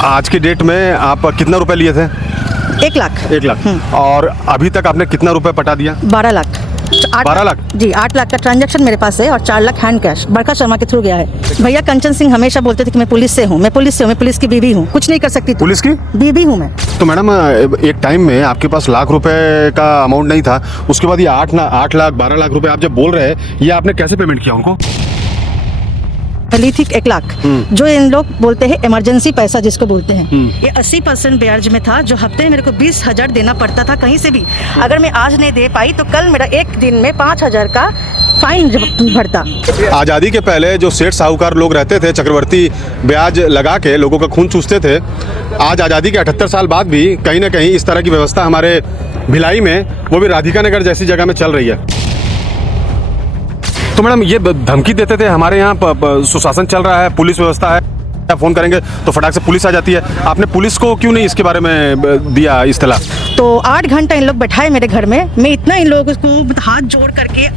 आज की डेट में आप कितना रुपए लिए थे? 1 लाख। 1 लाख। और अभी तक आपने कितना रुपए पटा दिया? 12 लाख। 12 लाख जी, 8 लाख का ट्रांजैक्शन मेरे पास है और 4 लाख हैंड कैश बरखा शर्मा के थ्रू गया है। भैया कंचन सिंह हमेशा बोलते थे कि मैं पुलिस से हूँ, मैं पुलिस की बीवी हूँ, कुछ नहीं कर सकती। पुलिस की बीवी हूँ मैं। तो मैडम एक टाइम में आपके पास लाख रुपए का अमाउंट नहीं था, उसके बाद ये 8 लाख 12 लाख रुपए आप जब बोल रहे हैं, ये आपने कैसे पेमेंट किया उनको? ली थी 1 लाख, जो इन लोग बोलते हैं इमरजेंसी पैसा जिसको बोलते हैं। ये 80% ब्याज में था, जो हफ्ते में मेरे को 20,000 देना पड़ता था कहीं से भी। अगर मैं आज नहीं दे पाई तो कल मेरा एक दिन में 5,000 का फाइन भरता। आज़ादी के पहले जो सेठ साहूकार लोग रहते थे, चक्रवर्ती ब्याज लगा के लोगों का खून चूसते थे, आज आज़ादी के 78 साल बाद भी कहीं ना कहीं इस तरह की व्यवस्था हमारे भिलाई में, वो भी राधिका नगर जैसी जगह में चल रही है। तो मैडम ये धमकी देते थे हमारे यहाँ सुशासन चल रहा है, पुलिस व्यवस्था है, फोन करेंगे तो फटाक से पुलिस आ जाती है। आपने पुलिस को क्यों नहीं इसके बारे में दिया इत्तला? तो 8 घंटा इन लोग बैठाए मेरे घर में, मैं इतना इन लोगों को हाथ जोड़ करके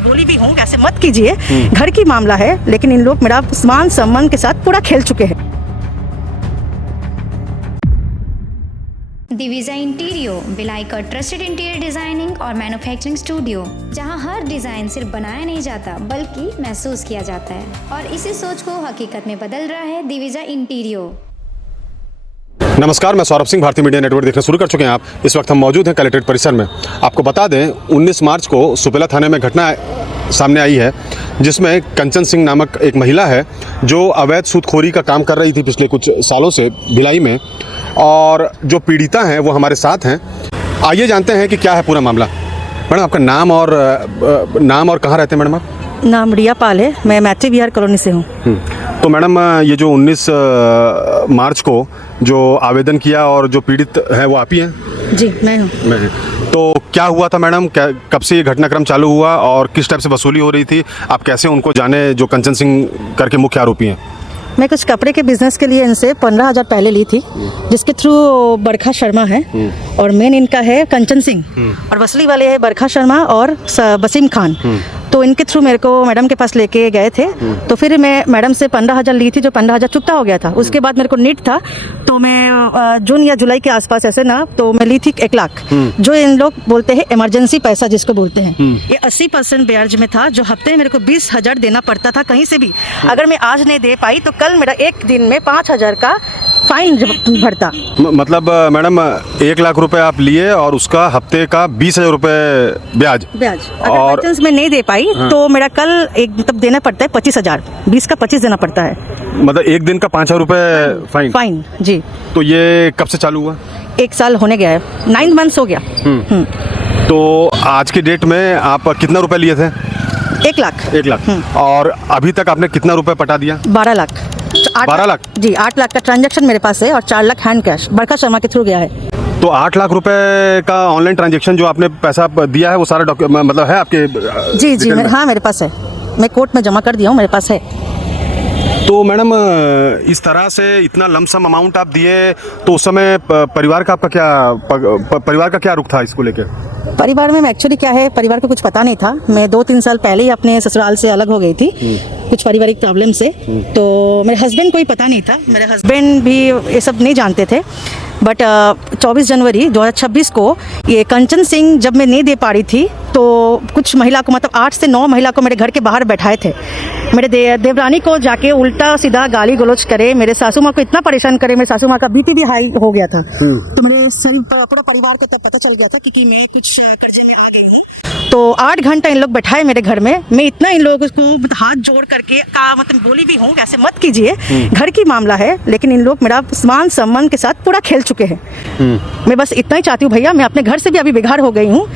बोली भी हूँ ऐसे मत कीजिए, घर की मामला है, लेकिन इन लोग मेरा मान सम्मान के साथ पूरा खेल चुके हैं। दिविजा इंटीरियो भिलाई का ट्रस्टेड इंटीरियर डिजाइनिंग और मैन्युफैक्चरिंग स्टूडियो, जहां हर डिजाइन सिर्फ बनाया नहीं जाता बल्कि महसूस किया जाता है, और इसी सोच को हकीकत में बदल रहा है दिविजा इंटीरियो। नमस्कार, मैं सौरभ सिंह, भारतीय मीडिया नेटवर्क देखना शुरू कर चुके हैं आप। इस वक्त हम मौजूद हैं कलेक्ट्रेट परिसर में। आपको बता दें 19 मार्च को सुपेला थाने में घटना सामने आई है, जिसमें कंचन सिंह नामक एक महिला है जो अवैध सूदखोरी का काम कर रही थी पिछले कुछ सालों से भिलाई में, और जो पीड़िता हैं वो हमारे साथ हैं। आइए जानते हैं कि क्या है पूरा मामला। मैडम आपका नाम और कहाँ रहते हैं मैडम आप? नाम रिया पाल है, मैं मैत्री विहार कॉलोनी से हूँ। तो मैडम ये जो 19 मार्च को जो आवेदन किया और जो पीड़ित है वो आप ही हैं? जी मैं हूँ। मैं तो क्या हुआ था मैडम, कब से ये घटनाक्रम चालू हुआ और किस टाइप से वसूली हो रही थी? आप कैसे उनको जाने जो कंचन सिंह करके मुख्य आरोपी हैं? मैं कुछ कपड़े के बिजनेस के लिए इनसे 15,000 पहले ली थी, जिसके थ्रू बरखा शर्मा है और मेन इनका है कंचन सिंह, और वसूली वाले है बरखा शर्मा और वसीम खान। तो इनके थ्रू मेरे को मैडम के पास लेके गए थे। तो फिर मैं मैडम से 15,000 ली थी, जो 15,000 चुकता हो गया था। उसके बाद मेरे को नीट था, तो मैं जून या जुलाई के आसपास ऐसे ना, तो मैं ली थी 1 लाख, जो इन लोग बोलते हैं इमरजेंसी पैसा जिसको बोलते हैं। ये 80% ब्याज में था, जो हफ्ते में मेरे को 20,000 देना पड़ता था कहीं से भी। अगर मैं आज नहीं दे पाई तो कल मेरा एक दिन में 5,000 का फाइन भरता। मतलब मैडम 1 लाख रुपए आप लिए और उसका हफ्ते का 20,000 रुपए ब्याज। और मैं नहीं दे पाई तो मेरा कल मतलब देना पड़ता है 25,000, 20 का 25 देना पड़ता है। मतलब एक दिन का 5,000 रुपए फाइन जी। तो ये कब से चालू हुआ? 1 साल होने गया है, 9 मंथ्स हो गया। तो आज की डेट में आप कितना रुपए लिए थे? 1 लाख। 1 लाख। और अभी तक आपने कितना रुपए पटा दिया? 12 लाख। 12 लाख? जी, 8 लाख का ट्रांजैक्शन मेरे पास है और 4 लाख हैंड कैश बरखा शर्मा के थ्रू गया है। तो 8 लाख रुपए का ऑनलाइन ट्रांजैक्शन जो आपने पैसा दिया है वो सारा मतलब है आपके? जी हाँ मेरे पास है, मैं कोर्ट में जमा कर दिया हूँ, मेरे पास है। तो मैडम इस तरह से इतना लमसम अमाउंट आप दिए तो उस समय परिवार का क्या रुख था इसको लेके? परिवार में एक्चुअली क्या है, परिवार को कुछ पता नहीं था। मैं 2-3 साल पहले ही अपने ससुराल से अलग हो गई थी कुछ पारिवारिक प्रॉब्लम से। तो मेरे हस्बैंड को ही पता नहीं था, मेरे हस्बैंड भी ये सब नहीं जानते थे। बट 24 जनवरी 2026 को ये कंचन सिंह जब मैं नहीं दे पा रही थी, तो कुछ महिला को, मतलब 8 से 9 महिला को मेरे घर के बाहर बैठाए थे। मेरे देवरानी को जाके उल्टा सीधा गाली गलौज करे, मेरे सासू माँ को इतना परेशान करे, मेरे सासू माँ का बीपी भी हाई हो गया था। तो मेरे पूरा परिवार को तब पता चल गया था कि मैं कुछ कर्जे में आ गई हूँ। तो 8 घंटा इन लोग बैठाए मेरे घर में, मैं इतना इन लोगों को हाथ जोड़ करके बोली भी हूँ ऐसे मत कीजिए, घर की मामला है, लेकिन इन लोग मेरा मान सम्मान के साथ पूरा खेल चुके हैं। मैं बस इतना ही चाहती हूँ भैया, मैं अपने घर से भी अभी बेघर हो गई हूँ।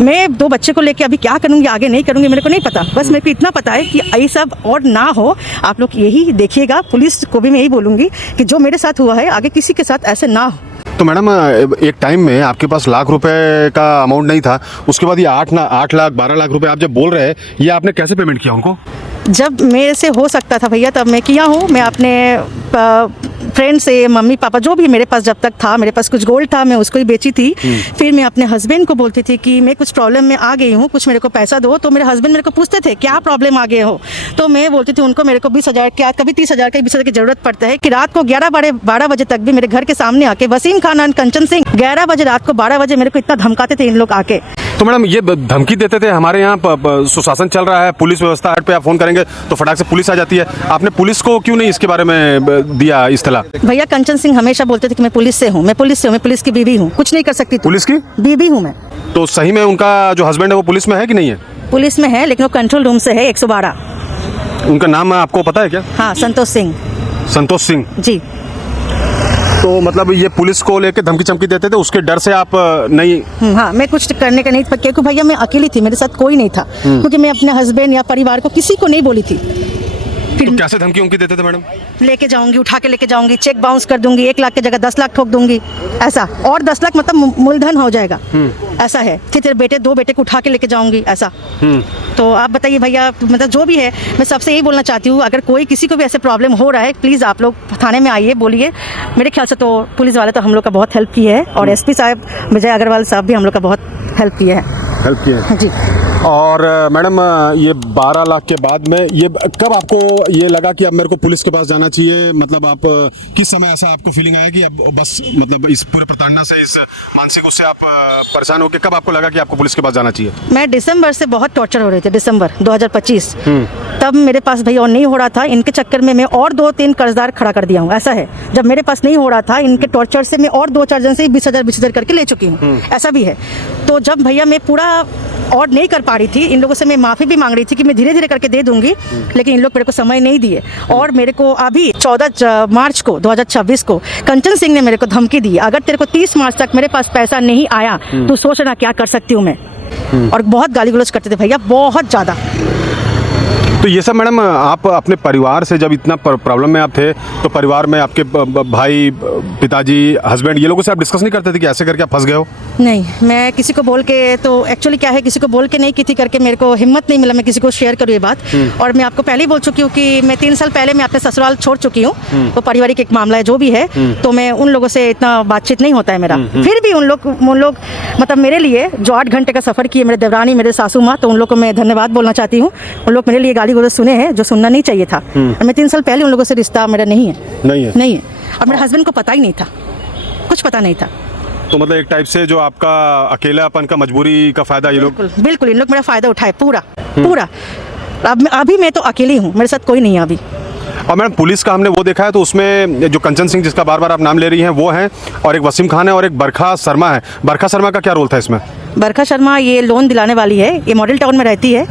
मैं 2 बच्चे को लेके अभी क्या करूँगी, आगे नहीं करूँगी, मेरे को नहीं पता। बस मेरे को इतना पता है कि ये सब और ना हो, आप लोग यही देखिएगा। पुलिस को भी मैं यही बोलूँगी कि जो मेरे साथ हुआ है आगे किसी के साथ ऐसे ना हो। तो मैडम एक टाइम में आपके पास लाख रुपए का अमाउंट नहीं था, उसके बाद ये 8 लाख 12 लाख रुपए आप जब बोल रहे हैं, ये आपने कैसे पेमेंट किया उनको? जब मेरे से हो सकता था भैया तब मैं किया हूँ। मैं अपने फ्रेंड से, मम्मी पापा जो भी मेरे पास जब तक था, मेरे पास कुछ गोल्ड था, मैं उसको ही बेची थी। फिर मैं अपने हस्बैंड को बोलती थी कि मैं कुछ प्रॉब्लम में आ गई हूँ, कुछ मेरे को पैसा दो। तो मेरे हस्बैंड मेरे को पूछते थे क्या प्रॉब्लम आ गए हो, तो मैं बोलती थी उनको मेरे को 20,000 क्या कभी 30,000 का 20,000 की ज़रूरत पड़ता है। कि रात को 11-12 बजे तक भी मेरे घर के सामने आके वसीम खान और कंचन सिंह 11 बजे रात को 12 बजे मेरे को इतना धमकाते थे इन लोग आके। तो मैडम ये धमकी देते थे, हमारे यहाँ सुशासन चल रहा है, पुलिस व्यवस्था हट पे आप फ़ोन करेंगे तो फटाक से पुलिस आ जाती है। आपने पुलिस को क्यों नहीं इसके बारे में दिया इत्तला? भैया कंचन सिंह हमेशा बोलते थे कि मैं पुलिस से हूँ, मैं पुलिस की बीवी हूँ, कुछ नहीं कर सकती। पुलिस की बीवी हूँ मैं। तो सही में उनका जो हस्बैंड है वो पुलिस में है कि नहीं है? पुलिस में है, लेकिन वो कंट्रोल रूम से है 112। उनका नाम आपको पता है क्या? हाँ, संतोष सिंह। संतोष सिंह जी। तो मतलब ये पुलिस को लेके धमकी चमकी देते थे, उसके डर से आप नहीं? हाँ, मैं कुछ करने का नहीं था क्योंकि भैया मैं अकेली थी, मेरे साथ कोई नहीं था, क्योंकि मैं अपने हस्बैंड या परिवार को किसी को नहीं बोली थी। फिर तो कैसे धमकी उमकी देते थे मैडम? लेके जाऊंगी, उठा के लेके जाऊंगी, चेक बाउंस कर दूंगी, 1 लाख की जगह 10 लाख ठोक दूंगी, ऐसा। और 10 लाख मतलब मूलधन हो जाएगा, ऐसा है। फिर तेरे बेटे 2 बेटे को उठा के लेके जाऊंगी, ऐसा। तो आप बताइए भैया, मतलब जो भी है, मैं सबसे यही बोलना चाहती हूँ, अगर कोई किसी को भी ऐसे प्रॉब्लम हो रहा है, प्लीज़ आप लोग थाने में आइए, बोलिए। मेरे ख्याल से तो पुलिस वाले तो हम लोग का बहुत हेल्प किए हैं, और एसपी साहब विजय अग्रवाल साहब भी हम लोग का बहुत हेल्प किए हैं। हेल्प किए जी। और मैडम ये 12 लाख के बाद में ये कब आपको ये लगा कि अब मेरे को पुलिस के पास जाना चाहिए? मतलब आप किस समय ऐसा आपको फीलिंग आया कि अब बस मतलब इस पूरे प्रताड़ना से, इस मानसिक उससे आप परेशान होकर कब आपको लगा कि आपको पुलिस के पास जाना चाहिए? मैं दिसंबर से बहुत टॉर्चर हो रही थी, दिसंबर 2025। तब मेरे पास भैया और नहीं हो रहा था, इनके चक्कर में मैं और 2-3 कर्जदार खड़ा कर दिया हूँ, ऐसा है। जब मेरे पास नहीं हो रहा था, इनके टॉर्चर से मैं और 2-4 जन से 20,000 करके ले चुकी हूँ, ऐसा भी है। तो जब भैया मैं पूरा और नहीं कर पा रही थी, इन लोगों से मैं माफ़ी भी मांग रही थी कि मैं धीरे धीरे करके दे दूंगी, लेकिन इन लोग मेरे को समय नहीं दिए। और मेरे को अभी 14 मार्च को 2026 को कंचन सिंह ने मेरे को धमकी दी, अगर तेरे को 30 मार्च तक मेरे पास पैसा नहीं आया तो सोचना क्या कर सकती हूँ मैं। और बहुत गाली गलौज करते थे भैया, बहुत ज़्यादा। तो ये सब मैडम आप अपने परिवार से जब इतना प्रॉब्लम में आप थे, तो परिवार में आपके भाई, पिताजी, हस्बैंड, ये लोगों से आप डिस्कस नहीं करते थे कि ऐसे करके आप फंस गए हो? नहीं, मैं किसी को बोल के, तो एक्चुअली क्या है, किसी को बोल के नहीं की थी करके मेरे को हिम्मत नहीं मिला मैं किसी को शेयर करूँ ये बात। और मैं आपको पहले ही बोल चुकी हूँ कि मैं 3 साल पहले मैं अपने ससुराल छोड़ चुकी हूँ, वो पारिवारिक एक मामला है जो भी है, तो मैं उन लोगों से इतना बातचीत नहीं होता है मेरा। फिर भी उन लोग मतलब मेरे लिए जो 8 घंटे का सफ़र किए, मेरे देवरानी, मेरे सासू माँ, तो उन लोग को मैं धन्यवाद बोलना चाहती हूँ। उन लोग मेरे लिए गाली गलौज सुने हैं जो सुनना नहीं चाहिए था। और मैं 3 साल पहले उन लोगों से रिश्ता मेरा नहीं है। और मेरे हस्बैंड को पता ही नहीं था, कुछ पता नहीं था। तो मतलब एक टाइप से जो आपका अकेलापन का, मजबूरी का फायदा ये लोग बिल्कुल इन लोग मेरा फायदा उठाए पूरा। अब अभी मैं तो अकेली हूँ, मेरे साथ कोई नहीं है अभी। और मैडम पुलिस का हमने वो देखा है, तो उसमें जो कंचन सिंह जिसका बार बार आप नाम ले रही हैं वो हैं, और एक वसीम खान है, और एक बरखा शर्मा है। बरखा शर्मा का क्या रोल था इसमें? बरखा शर्मा ये लोन दिलाने वाली है, ये मॉडल टाउन में रहती है।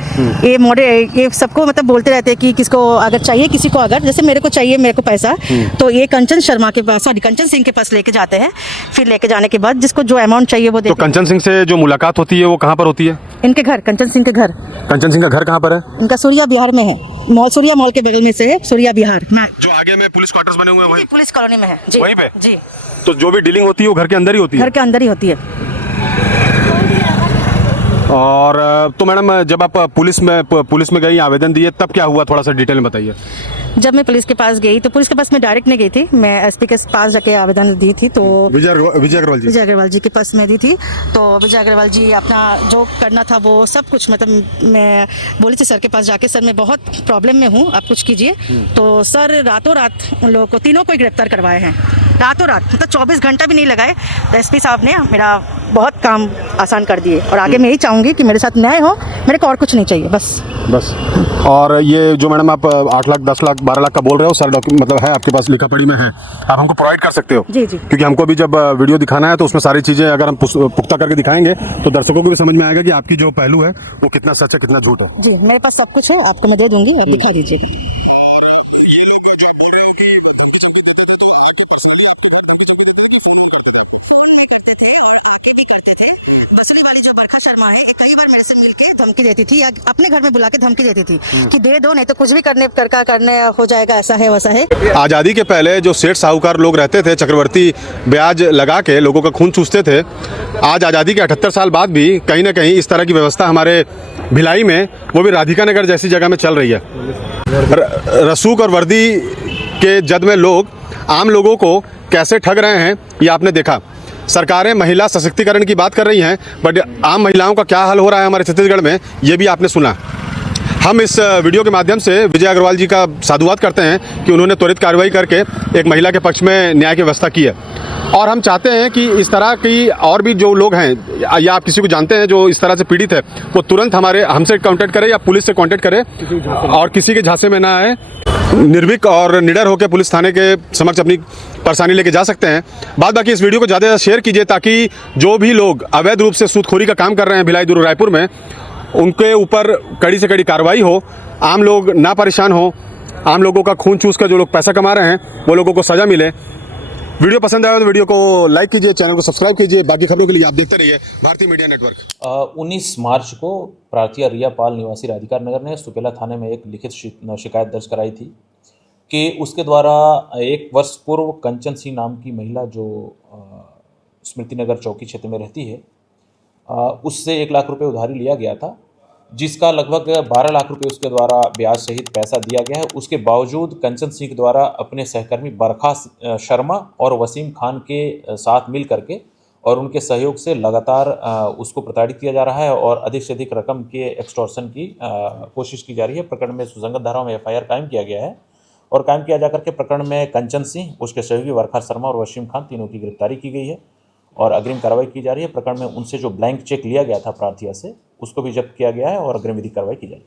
ये सबको मतलब बोलते रहते हैं कि किसको अगर चाहिए, किसी को अगर जैसे मेरे को चाहिए, मेरे को पैसा, तो ये कंचन सिंह के पास लेके जाते हैं। फिर लेके जाने के बाद जिसको जो अमाउंट चाहिए वो देते हैं। तो कंचन सिंह से जो मुलाकात होती है वो कहाँ पर होती है? इनके घर, कंचन सिंह के घर। कंचन सिंह का घर कहाँ पर है? इनका सूर्या बिहार में है, सूर्या मॉल के बगल में से है, सूर्या बिहार में। जो आगे में पुलिस क्वार्टर्स बने हुए हैं वहीं? पुलिस कॉलोनी में है जी। वहीं पे? जी। तो जो भी डीलिंग होती है वो घर के अंदर ही होती है? घर के अंदर ही होती है। और तो मैडम जब आप पुलिस में गई, आवेदन दिए, तब क्या हुआ, थोड़ा सा डिटेल में बताइए। जब मैं पुलिस के पास गई, तो पुलिस के पास मैं डायरेक्ट नहीं गई थी, मैं एसपी के पास जाके आवेदन दी थी। तो विजय अग्रवाल जी के पास मैं दी थी। तो विजय अग्रवाल जी अपना जो करना था वो सब कुछ, मतलब मैं बोली थी सर के पास जाके, सर मैं बहुत प्रॉब्लम में हूँ, आप कुछ कीजिए। तो सर रातों रात उन लोगों को, तीनों को गिरफ्तार करवाए हैं, रातों रात, मतलब 24 घंटा भी नहीं लगाए। तो एसपी साहब ने मेरा बहुत काम आसान कर दिए। और आगे मैं यही चाहूँगी कि मेरे साथ न्याय हो, मेरे को और कुछ नहीं चाहिए, बस। और ये जो मैडम आप 8 लाख, 10 लाख, 12 लाख का बोल रहे हो, सर डॉक्यूमेंट मतलब है आपके पास, लिखा पढ़ी में है, आप हमको प्रोवाइड कर सकते हो? जी। क्योंकि हमको भी जब वीडियो दिखाना है तो उसमें सारी चीज़ें अगर हम पुख्ता करके दिखाएंगे तो दर्शकों को भी समझ में आएगा कि आपकी जो पहलू है वो कितना सच है, कितना झूठ है। जी, मेरे पास सब कुछ है, आपको मैं दे दूंगी, आप दिखा दीजिए। फोन में करते थे और आके भी करते थे। बसली वाली जो बरखा शर्मा है, कई बार मेरे से मिलके धमकी देती थी, या अपने घर में बुला के धमकी देती थी कि दे दो, नहीं तो कुछ भी करने हो जाएगा, ऐसा है वैसा है। आज़ादी के पहले जो सेठ साहूकार लोग रहते थे, चक्रवर्ती ब्याज लगा के लोगों का खून चूसते थे, आज आज़ादी के 78 साल बाद भी कहीं ना कहीं इस तरह की व्यवस्था हमारे भिलाई में, वो भी राधिका नगर जैसी जगह में चल रही है। रसूख और वर्दी के जद में लोग आम लोगों को कैसे ठग रहे हैं ये आपने देखा। सरकारें महिला सशक्तिकरण की बात कर रही हैं, बट आम महिलाओं का क्या हाल हो रहा है हमारे छत्तीसगढ़ में ये भी आपने सुना। हम इस वीडियो के माध्यम से विजय अग्रवाल जी का साधुवाद करते हैं कि उन्होंने त्वरित कार्रवाई करके एक महिला के पक्ष में न्याय की व्यवस्था की है। और हम चाहते हैं कि इस तरह की और भी जो लोग हैं या आप किसी को जानते हैं जो इस तरह से पीड़ित है, वो तुरंत हमसे कांटेक्ट करे या पुलिस से कांटेक्ट करे और किसी के झांसे में ना आए। निर्भीक और निडर होकर पुलिस थाने के समक्ष अपनी परेशानी लेके जा सकते हैं। बाद बाकी इस वीडियो को ज़्यादा शेयर कीजिए ताकि जो भी लोग अवैध रूप से सूदखोरी का काम कर रहे हैं भिलाई दुर्ग रायपुर में, उनके ऊपर कड़ी से कड़ी कार्रवाई हो, आम लोग ना परेशान हो, आम लोगों का खून चूस कर जो लोग पैसा कमा रहे हैं वो लोगों को सज़ा मिले। वीडियो पसंद आया तो वीडियो को लाइक कीजिए, चैनल को सब्सक्राइब कीजिए। बाकी खबरों के लिए आप देखते रहिए भारतीय मीडिया नेटवर्क। 19 मार्च को प्रार्थी रिया पाल निवासी राधिका नगर ने सुपेला थाने में एक लिखित शिकायत दर्ज कराई थी कि उसके द्वारा 1 वर्ष पूर्व कंचन सिंह नाम की महिला जो स्मृति नगर चौकी क्षेत्र में रहती है, उससे 1 लाख रुपए उधारी लिया गया था, जिसका लगभग 12 लाख रुपए उसके द्वारा ब्याज सहित पैसा दिया गया है। उसके बावजूद कंचन सिंह द्वारा अपने सहकर्मी बरखा शर्मा और वसीम खान के साथ मिल करके और उनके सहयोग से लगातार उसको प्रताड़ित किया जा रहा है और अधिक से अधिक रकम के एक्सटॉर्शन की कोशिश की जा रही है। प्रकरण में सुसंगत धाराओं में FIR कायम किया गया है और कायम किया जाकर के प्रकरण में कंचन सिंह, उसके सहयोगी बरखा शर्मा और वसीम खान तीनों की गिरफ्तारी की गई है और अग्रिम कार्रवाई की जा रही है। प्रकरण में उनसे जो ब्लैंक चेक लिया गया था प्रार्थिया से, उसको भी जब्त किया गया है और अग्रिम विधिक कार्रवाई की जाएगी।